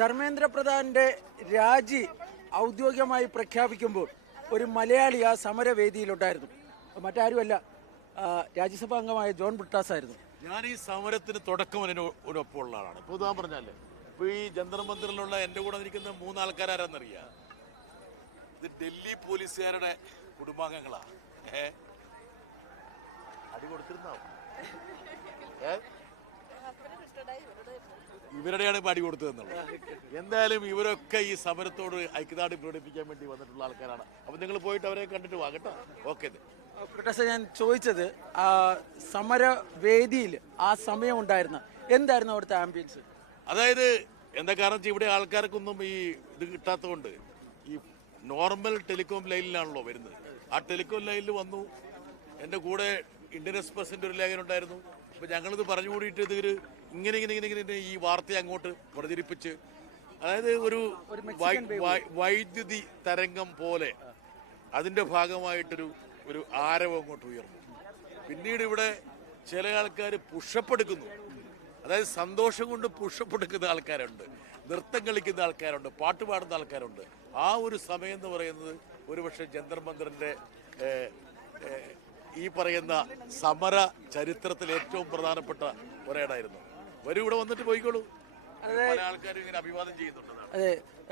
ധർമ്മേന്ദ്ര പ്രധാന്റെ രാജി ഔദ്യോഗികമായി പ്രഖ്യാപിക്കുമ്പോൾ ഒരു മലയാളി ആ സമരവേദിയിലുണ്ടായിരുന്നു. മറ്റാരുമല്ല, രാജ്യസഭാ അംഗമായ ജോൺ ബ്രിട്ടാസ് ആയിരുന്നു. ഞാൻ ഈ സമരത്തിന് തുടക്കം ഒരൊപ്പമുള്ള ആളാണ്. ഇപ്പോൾ ഉദാഹരണം പറഞ്ഞാലേ, ഇപ്പോൾ ഈ ജന്തർ മന്ദിറിലുള്ള എൻ്റെ കൂടെ നിൽക്കുന്ന 3 ആൾക്കാരാരെന്നറിയാം. ഇത് ഡൽഹി പോലീസുകാരുടെ കുടുംബാംഗങ്ങളാണ്. അടി കൊടുത്തിരുന്നാവും ഇവരുടെയാണ് ഇപ്പം അടി കൊടുത്തതെന്നുള്ളത്. എന്തായാലും ഇവരൊക്കെ ഈ സമരത്തോട് ഐക്യദാർഢ്യം പ്രകടിപ്പിക്കാൻ വേണ്ടി വന്നിട്ടുള്ള ആൾക്കാരാണ്. അപ്പം നിങ്ങൾ പോയിട്ട് അവരെ കണ്ടിട്ട് വാ കേട്ടോ. ഓക്കെ. ഞാൻ ചോദിച്ചത് സമരവേദിയിൽ ആ സമയം ഉണ്ടായിരുന്ന എന്തായിരുന്നു അവിടുത്തെ ആംബിയൻസ്? അതായത് എന്താ കാരണം വെച്ചാൽ ഇവിടെ ആൾക്കാർക്കൊന്നും ഈ ഇത് കിട്ടാത്തതുകൊണ്ട് ഈ നോർമൽ ടെലികോം ലൈനിലാണല്ലോ വരുന്നത്. ആ ടെലികോം ലൈനിൽ വന്നു. എൻ്റെ കൂടെ ഇന്ത്യൻ എക്സ്പ്രസിൻ്റെ ഒരു ലേഖനുണ്ടായിരുന്നു. അപ്പോൾ ഞങ്ങളിത് പറഞ്ഞു കൂടിയിട്ട് ഇത് ഇങ്ങനെ ഈ വാർത്തയെ അങ്ങോട്ട് പ്രചരിപ്പിച്ച്, അതായത് ഒരു വൈദ്യുതി തരംഗം പോലെ അതിൻ്റെ ഭാഗമായിട്ടൊരു ആരവം അങ്ങോട്ട് ഉയർന്നു. പിന്നീട് ഇവിടെ ചില ആൾക്കാർ പുഷപ്പ് എടുക്കുന്നു. അതായത് സന്തോഷം കൊണ്ട് പുഷപ്പ് എടുക്കുന്ന ആൾക്കാരുണ്ട്, നൃത്തം കളിക്കുന്ന ആൾക്കാരുണ്ട്, പാട്ട് പാടുന്ന ആൾക്കാരുണ്ട്. ആ ഒരു സമയം എന്ന് പറയുന്നത് ഒരുപക്ഷെ ജന്തർ മന്ദിറിൻ്റെ ഈ പറയുന്ന സമര ചരിത്രത്തിൽ ഏറ്റവും പ്രധാനപ്പെട്ട ഒരേടായിരുന്നു. വരും ഇവിടെ വന്നിട്ട് പോയിക്കോളൂ. പല ആൾക്കാരും ഇങ്ങനെ അഭിവാദം ചെയ്യുന്നുണ്ട്. അതെ,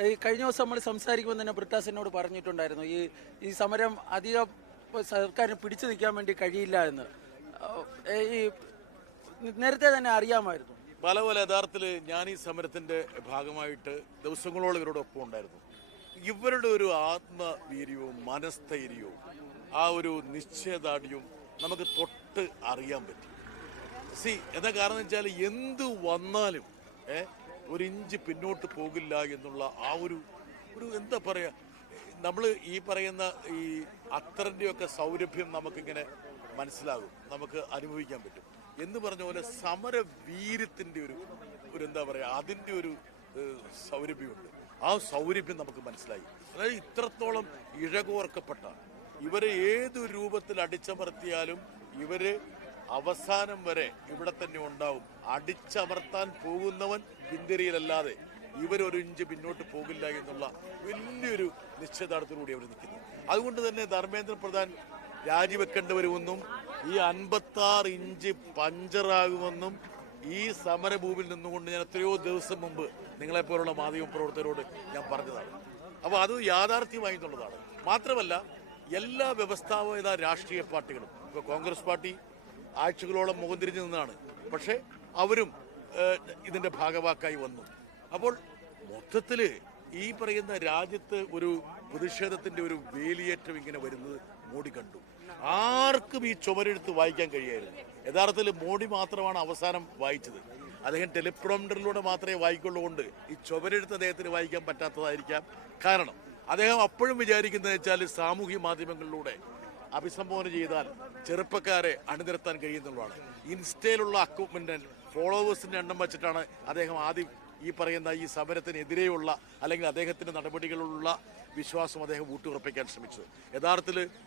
ഈ കഴിഞ്ഞ ദിവസം നമ്മൾ സംസാരിക്കുമ്പോൾ തന്നെ ബ്രിട്ടാസ് എന്നോട് പറഞ്ഞിട്ടുണ്ടായിരുന്നു ഈ സമരം അധികം സർക്കാരിന് പിടിച്ചു നിൽക്കാൻ വേണ്ടി കഴിയില്ല എന്ന്. ഈ നേരത്തെ തന്നെ അറിയാമായിരുന്നു. പല യഥാർത്ഥത്തിൽ ഞാൻ ഈ സമരത്തിന്റെ ഭാഗമായിട്ട് ദിവസങ്ങളോളം ഇവരോടൊപ്പം ഉണ്ടായിരുന്നു. ഇവരുടെ ഒരു ആത്മവീര്യവും മനസ്ഥൈര്യവും ആ ഒരു നിശ്ചയദാർഢ്യവും നമുക്ക് തൊട്ട് അറിയാൻ പറ്റും. എന്താ കാരണം വെച്ചാൽ എന്ത് വന്നാലും ഒരു ഇഞ്ച് പിന്നോട്ട് പോകില്ല എന്നുള്ള ആ ഒരു എന്താ പറയുക, നമ്മൾ ഈ പറയുന്ന ഈ അത്തറിൻ്റെയൊക്കെ സൗരഭ്യം നമുക്കിങ്ങനെ മനസ്സിലാകും, നമുക്ക് അനുഭവിക്കാൻ പറ്റും. എന്ന് പറഞ്ഞ പോലെ സമരവീര്യത്തിൻ്റെ ഒരു എന്താ പറയുക, അതിൻ്റെ ഒരു സൗരഭ്യമുണ്ട്. ആ സൗരഭ്യം നമുക്ക് മനസ്സിലായി. അതായത് ഇത്രത്തോളം ഇഴകോർക്കപ്പെട്ട ഇവരെ ഏതു രൂപത്തിൽ അടിച്ചമർത്തിയാലും ഇവര് അവസാനം വരെ ഇവിടെ തന്നെ ഉണ്ടാവും. അടിച്ചമർത്താൻ പോകുന്നവൻ പിന്തിരിയിലല്ലാതെ ഇവരൊരു ഇഞ്ച് പിന്നോട്ട് പോകില്ല എന്നുള്ള വലിയൊരു നിശ്ചയദാർഢ്യത്തോടുകൂടി അവർ നിൽക്കുന്നു. അതുകൊണ്ട് തന്നെ ധർമ്മേന്ദ്ര പ്രധാൻ രാജിവെക്കേണ്ടവരുമെന്നും ഈ 56 ഇഞ്ച് പഞ്ചറാകുമെന്നും ഈ സമരഭൂമിയിൽ നിന്നുകൊണ്ട് ഞാൻ എത്രയോ ദിവസം മുമ്പ് നിങ്ങളെപ്പോലുള്ള മാധ്യമ പ്രവർത്തകരോട് ഞാൻ പറഞ്ഞതാണ്. അപ്പോൾ അത് യാഥാർത്ഥ്യമായി എന്നുള്ളതാണ്. മാത്രമല്ല എല്ലാ വ്യവസ്ഥാപിത രാഷ്ട്രീയ പാർട്ടികളും, ഇപ്പോൾ കോൺഗ്രസ് പാർട്ടി ആഴ്ചകളോളം മുഖം തിരിഞ്ഞു നിന്നാണ്, പക്ഷേ അവരും ഇതിൻ്റെ ഭാഗവാക്കായി വന്നു. അപ്പോൾ മൊത്തത്തിൽ ഈ പറയുന്ന രാജ്യത്ത് ഒരു പ്രതിഷേധത്തിൻ്റെ ഒരു വേലിയേറ്റം ഇങ്ങനെ വരുന്നത് മോഡി കണ്ടു. ആർക്കും ഈ ചുമരെടുത്ത് വായിക്കാൻ കഴിയായിരുന്നു. യഥാർത്ഥത്തിൽ മോഡി മാത്രമാണ് അവസാനം വായിച്ചത്. അദ്ദേഹം ടെലിപ്രോംപ്റ്ററിലൂടെ മാത്രമേ വായിക്കുള്ളൂ. ഈ ചുമരെടുത്ത് അദ്ദേഹത്തിന് വായിക്കാൻ പറ്റാത്തതായിരിക്കാം. കാരണം അദ്ദേഹം അപ്പോഴും വിചാരിക്കുന്നത് വെച്ചാൽ സാമൂഹ്യ മാധ്യമങ്ങളിലൂടെ അഭിസംബോധന ചെയ്താൽ ചെറുപ്പക്കാരെ അണിനിരത്താൻ കഴിയുന്നതാണ്. ഇൻസ്റ്റയിലുള്ള അക്കൗണ്ടിൻ്റെ ഫോളോവേഴ്സിൻ്റെ എണ്ണം വെച്ചിട്ടാണ് അദ്ദേഹം ആദ്യം ഈ പറയുന്ന ഈ സമരത്തിനെതിരെയുള്ള അല്ലെങ്കിൽ അദ്ദേഹത്തിൻ്റെ നടപടികളിലുള്ള വിശ്വാസം അദ്ദേഹം ഊട്ടിയുറപ്പിക്കാൻ ശ്രമിച്ചത്. യഥാർത്ഥത്തിൽ